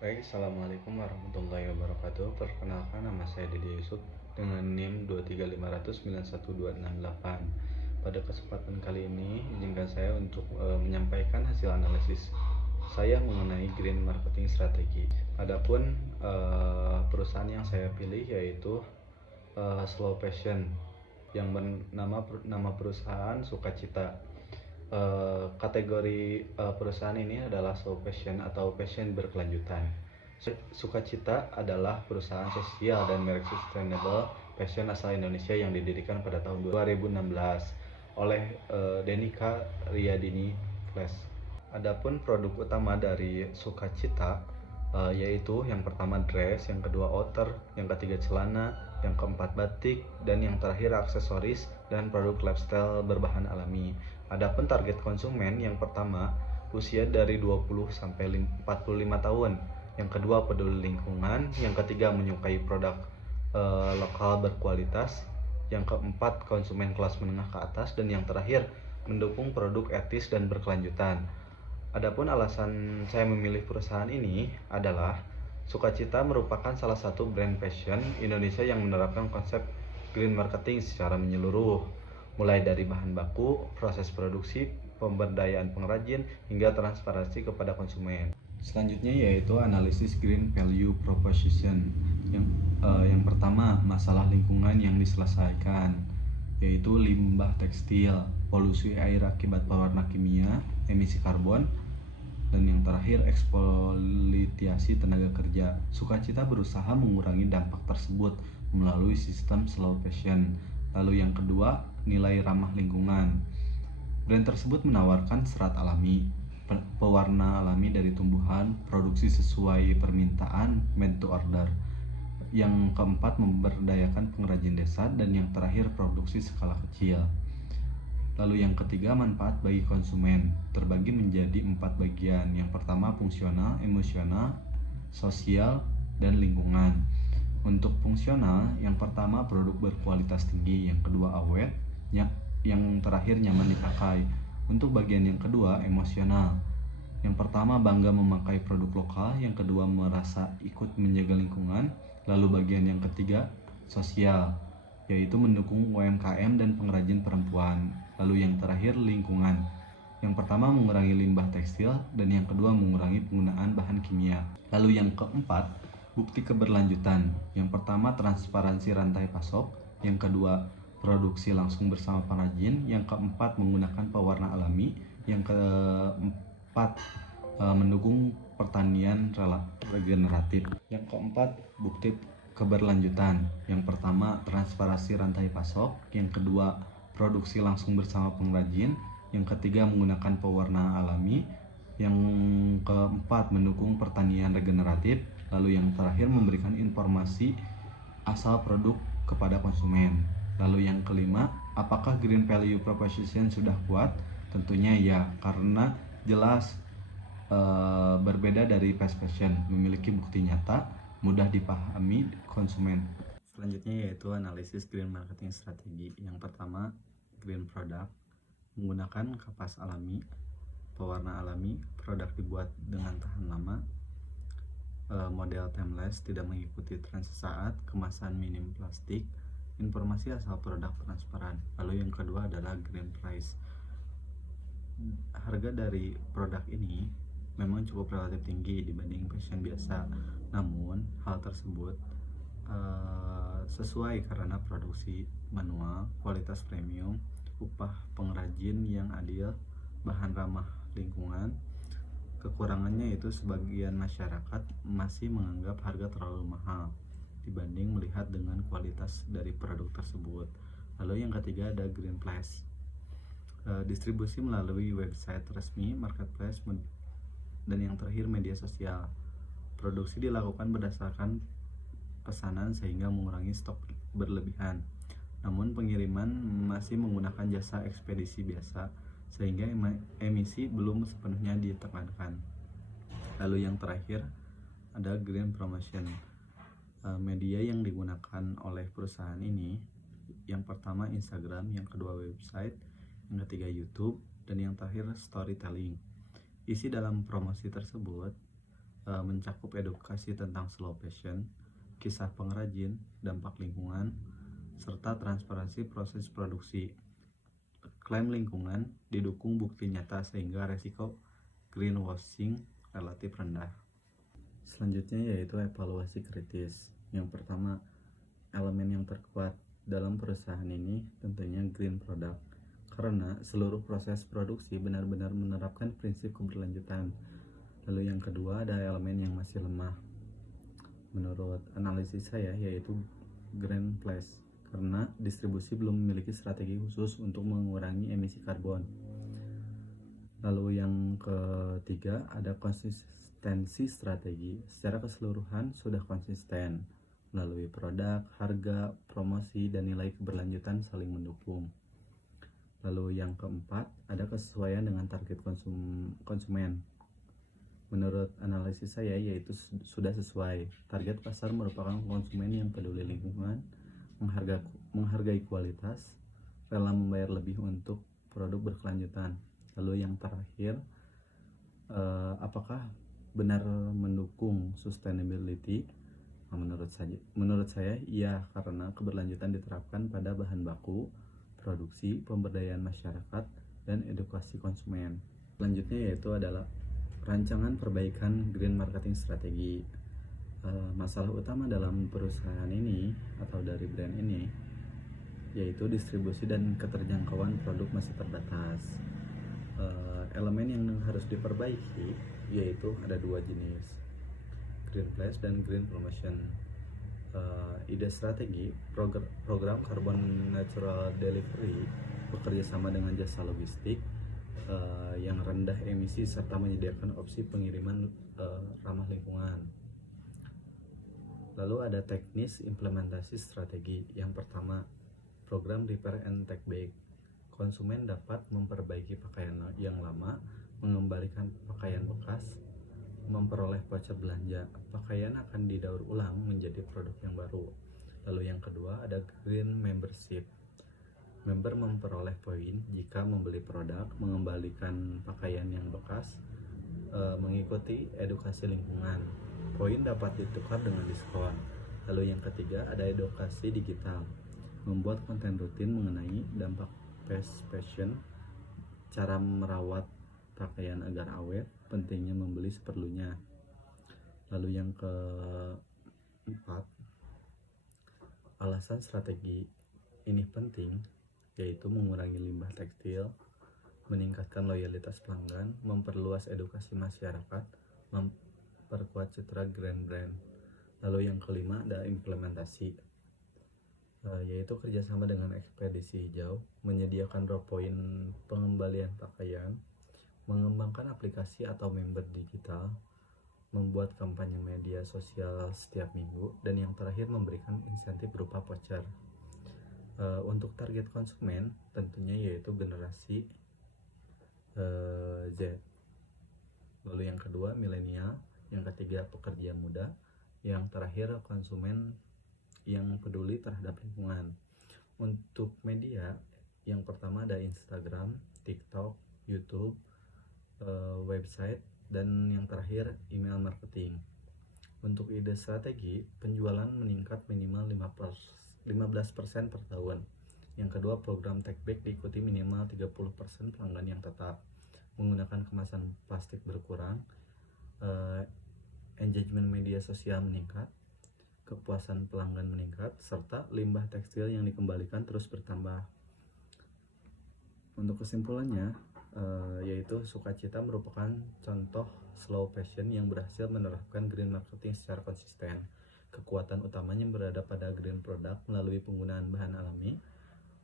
Baik, Assalamualaikum warahmatullahi wabarakatuh. Perkenalkan, nama saya Dede Yusuf dengan NIM 235009128. Pada kesempatan kali ini, izinkan saya untuk menyampaikan hasil analisis saya mengenai Green Marketing Strategi. Adapun perusahaan yang saya pilih yaitu Slow Passion, yang nama perusahaan Sukacita. Kategori perusahaan ini adalah slow passion atau passion berkelanjutan. Sukacita adalah perusahaan sosial dan merek sustainable fashion asal Indonesia yang didirikan pada tahun 2016 oleh Denika Riyadini Flash. Adapun produk utama dari Sukacita yaitu yang pertama dress, yang kedua outer, yang ketiga celana, yang keempat batik, dan yang terakhir aksesoris dan produk lifestyle berbahan alami. Adapun target konsumen yang pertama usia dari 20 sampai 45 tahun, yang kedua peduli lingkungan, yang ketiga menyukai produk lokal berkualitas, yang keempat konsumen kelas menengah ke atas, dan yang terakhir mendukung produk etis dan berkelanjutan. Adapun alasan saya memilih perusahaan ini adalah Sukacita merupakan salah satu brand fashion Indonesia yang menerapkan konsep green marketing secara menyeluruh, mulai dari bahan baku, proses produksi, pemberdayaan pengrajin, hingga transparansi kepada konsumen. Selanjutnya yaitu analisis green value proposition. Yang pertama, masalah lingkungan yang diselesaikan, yaitu limbah tekstil, polusi air akibat pewarna kimia, emisi karbon, dan yang terakhir eksploitasi tenaga kerja. Sukacita berusaha mengurangi dampak tersebut melalui sistem slow fashion. Lalu yang kedua, nilai ramah lingkungan. Brand tersebut menawarkan serat alami, pewarna alami dari tumbuhan, produksi sesuai permintaan, made to order. Yang keempat, memberdayakan pengrajin desa, dan yang terakhir produksi skala kecil. Lalu yang ketiga, manfaat bagi konsumen terbagi menjadi 4 bagian. Yang pertama, fungsional, emosional, sosial, dan lingkungan. Untuk fungsional, yang pertama produk berkualitas tinggi, yang kedua awet, yang terakhir nyaman dipakai. Untuk bagian yang kedua, emosional. Yang pertama, bangga memakai produk lokal, yang kedua merasa ikut menjaga lingkungan, lalu bagian yang ketiga, sosial, yaitu mendukung UMKM dan pengrajin perempuan. Lalu yang terakhir, lingkungan. Yang pertama, mengurangi limbah tekstil, dan yang kedua, mengurangi penggunaan bahan kimia. Lalu yang keempat, bukti keberlanjutan. Yang pertama, transparansi rantai pasok, yang kedua, produksi langsung bersama pengrajin, yang keempat, menggunakan pewarna alami, yang keempat, mendukung pertanian regeneratif. Yang keempat, bukti keberlanjutan. Yang pertama, transparansi rantai pasok, yang kedua, produksi langsung bersama pengrajin, yang ketiga, menggunakan pewarna alami, yang keempat, mendukung pertanian regeneratif, lalu yang terakhir, memberikan informasi asal produk kepada konsumen. Lalu yang kelima, apakah green value proposition sudah kuat? Tentunya ya, karena jelas berbeda dari fast fashion, memiliki bukti nyata, mudah dipahami konsumen. Selanjutnya yaitu analisis green marketing strategi. Yang pertama, green product, menggunakan kapas alami, pewarna alami, produk dibuat dengan tahan lama, model timeless, tidak mengikuti tren sesaat, kemasan minim plastik, informasi asal produk transparan. Lalu yang kedua adalah green price. Harga dari produk ini memang cukup relatif tinggi dibanding fashion biasa, namun hal tersebut sesuai karena produksi manual, kualitas premium, upah pengrajin yang adil, bahan ramah lingkungan. Kekurangannya itu sebagian masyarakat masih menganggap harga terlalu mahal dibanding melihat dengan kualitas dari produk tersebut. Lalu yang ketiga ada green place, distribusi melalui website resmi, marketplace, dan yang terakhir media sosial. Produksi dilakukan berdasarkan pesanan sehingga mengurangi stok berlebihan, namun pengiriman masih menggunakan jasa ekspedisi biasa sehingga emisi belum sepenuhnya ditekankan. Lalu yang terakhir ada green promotion. Media yang digunakan oleh perusahaan ini, yang pertama Instagram, yang kedua website, yang ketiga YouTube, dan yang terakhir storytelling. Isi dalam promosi tersebut mencakup edukasi tentang slow fashion, kisah pengrajin, dampak lingkungan, serta transparansi proses produksi. Klaim lingkungan didukung bukti nyata sehingga resiko greenwashing relatif rendah. Selanjutnya yaitu evaluasi kritis. Yang pertama, elemen yang terkuat dalam perusahaan ini tentunya green product, karena seluruh proses produksi benar-benar menerapkan prinsip keberlanjutan. Lalu yang kedua, ada elemen yang masih lemah. Menurut analisis saya yaitu green place, karena distribusi belum memiliki strategi khusus untuk mengurangi emisi karbon. Lalu yang ketiga, ada konsistensi strategi. Secara keseluruhan sudah konsisten melalui produk, harga, promosi, dan nilai keberlanjutan saling mendukung. Lalu yang keempat, ada kesesuaian dengan target konsumen. Menurut analisis saya yaitu sudah sesuai. Target pasar merupakan konsumen yang peduli lingkungan, menghargai kualitas, rela membayar lebih untuk produk berkelanjutan. Lalu yang terakhir, apakah benar mendukung sustainability? Menurut saya iya, karena keberlanjutan diterapkan pada bahan baku, produksi, pemberdayaan masyarakat, dan edukasi konsumen. Selanjutnya yaitu adalah rancangan perbaikan green marketing strategi. Masalah utama dalam perusahaan ini atau dari brand ini yaitu distribusi dan keterjangkauan produk masih terbatas. Elemen yang harus diperbaiki yaitu ada dua jenis, green place dan green promotion. Ide strategi program carbon neutral delivery bekerja sama dengan jasa logistik yang rendah emisi serta menyediakan opsi pengiriman ramah lingkungan. Lalu ada teknis implementasi strategi. Yang pertama, program repair and take back. Konsumen dapat memperbaiki pakaian yang lama, mengembalikan pakaian bekas, memperoleh voucher belanja. Pakaian akan didaur ulang menjadi produk yang baru. Lalu yang kedua, ada green membership. Member memperoleh poin jika membeli produk, mengembalikan pakaian yang bekas, mengikuti edukasi lingkungan. Poin dapat ditukar dengan diskon. Lalu yang ketiga, ada edukasi digital. Membuat konten rutin mengenai dampak fast fashion, cara merawat pakaian agar awet, pentingnya membeli seperlunya. Lalu yang keempat, alasan strategi ini penting yaitu mengurangi limbah tekstil, meningkatkan loyalitas pelanggan, memperluas edukasi masyarakat, memperkuat citra green brand. Lalu yang kelima ada implementasi, yaitu kerjasama dengan ekspedisi hijau, menyediakan drop point pengembalian pakaian, mengembangkan aplikasi atau member digital, membuat kampanye media sosial setiap minggu, dan yang terakhir memberikan insentif berupa voucher. Untuk target konsumen tentunya yaitu generasi Z. Lalu yang kedua milenial, yang ketiga pekerja muda, yang terakhir konsumen yang peduli terhadap lingkungan. Untuk media, yang pertama ada Instagram, TikTok, YouTube, website, dan yang terakhir email marketing. Untuk ide strategi, penjualan meningkat minimal 15% per tahun. Yang kedua, program take back diikuti minimal 30% pelanggan yang tetap. Menggunakan kemasan plastik berkurang, engagement media sosial meningkat, kepuasan pelanggan meningkat, serta limbah tekstil yang dikembalikan terus bertambah. Untuk kesimpulannya, yaitu Sukacita merupakan contoh slow fashion yang berhasil menerapkan green marketing secara konsisten. Kekuatan utamanya berada pada green product melalui penggunaan bahan alami,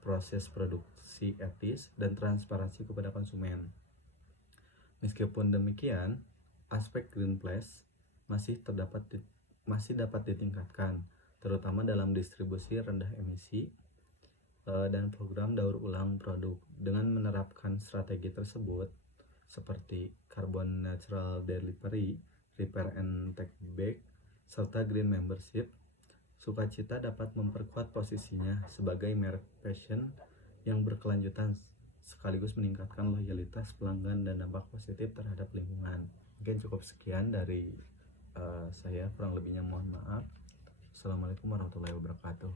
proses produksi etis, dan transparansi kepada konsumen. Meskipun demikian, aspek green place masih dapat ditingkatkan, terutama dalam distribusi rendah emisi dan program daur ulang produk. Dengan menerapkan strategi tersebut seperti carbon neutral delivery, repair and take back, serta green membership, Sukacita dapat memperkuat posisinya sebagai merek fashion yang berkelanjutan sekaligus meningkatkan loyalitas pelanggan dan dampak positif terhadap lingkungan. Mungkin cukup sekian dari Saya kurang lebihnya mohon maaf. Assalamualaikum warahmatullahi wabarakatuh.